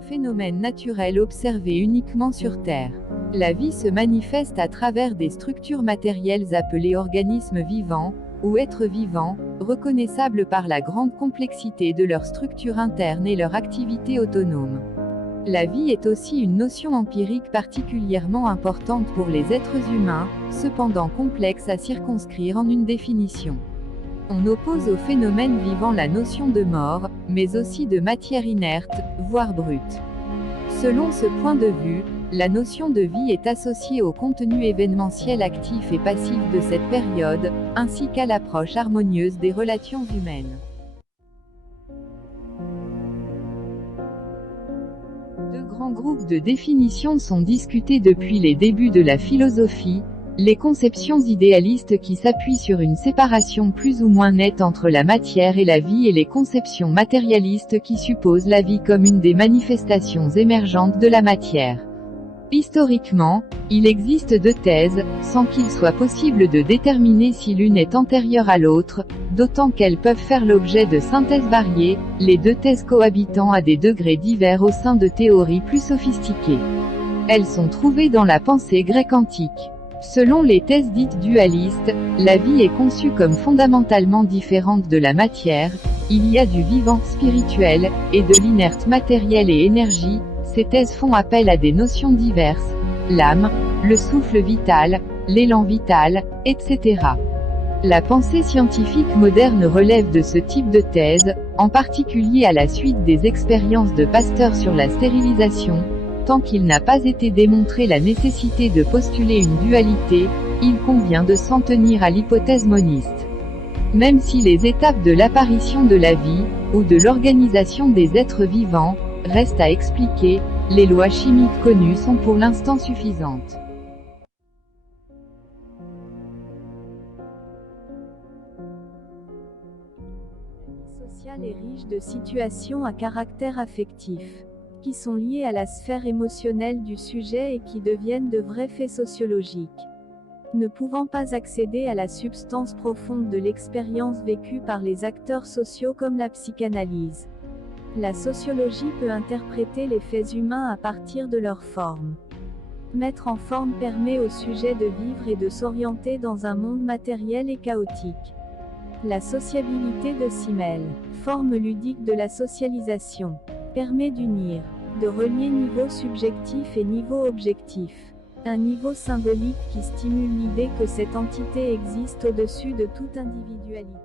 phénomène naturel observé uniquement sur Terre. La vie se manifeste à travers des structures matérielles appelées organismes vivants, ou êtres vivants, reconnaissables par la grande complexité de leur structure interne et leur activité autonome. La vie est aussi une notion empirique particulièrement importante pour les êtres humains, cependant complexe à circonscrire en une définition. On oppose au phénomène vivant la notion de mort, mais aussi de matière inerte, voire brute. Selon ce point de vue, la notion de vie est associée au contenu événementiel actif et passif de cette période, ainsi qu'à l'approche harmonieuse des relations humaines. Deux grands groupes de définitions sont discutés depuis les débuts de la philosophie: les conceptions idéalistes qui s'appuient sur une séparation plus ou moins nette entre la matière et la vie, et les conceptions matérialistes qui supposent la vie comme une des manifestations émergentes de la matière. Historiquement, il existe deux thèses, sans qu'il soit possible de déterminer si l'une est antérieure à l'autre, d'autant qu'elles peuvent faire l'objet de synthèses variées, les deux thèses cohabitant à des degrés divers au sein de théories plus sophistiquées. Elles sont trouvées dans la pensée grecque antique. Selon les thèses dites dualistes, la vie est conçue comme fondamentalement différente de la matière, il y a du vivant spirituel, et de l'inerte matériel et énergie. Ces thèses font appel à des notions diverses: l'âme, le souffle vital, l'élan vital, etc. La pensée scientifique moderne relève de ce type de thèse, en particulier à la suite des expériences de Pasteur sur la stérilisation. Tant qu'il n'a pas été démontré la nécessité de postuler une dualité, il convient de s'en tenir à l'hypothèse moniste. Même si les étapes de l'apparition de la vie, ou de l'organisation des êtres vivants, restent à expliquer, les lois chimiques connues sont pour l'instant suffisantes. La vie sociale est riche de situations à caractère affectif, qui sont liées à la sphère émotionnelle du sujet et qui deviennent de vrais faits sociologiques. Ne pouvant pas accéder à la substance profonde de l'expérience vécue par les acteurs sociaux comme la psychanalyse, la sociologie peut interpréter les faits humains à partir de leur forme. Mettre en forme permet au sujet de vivre et de s'orienter dans un monde matériel et chaotique. La sociabilité de Simmel, forme ludique de la socialisation, permet d'unir, de relier niveau subjectif et niveau objectif. Un niveau symbolique qui stimule l'idée que cette entité existe au-dessus de toute individualité.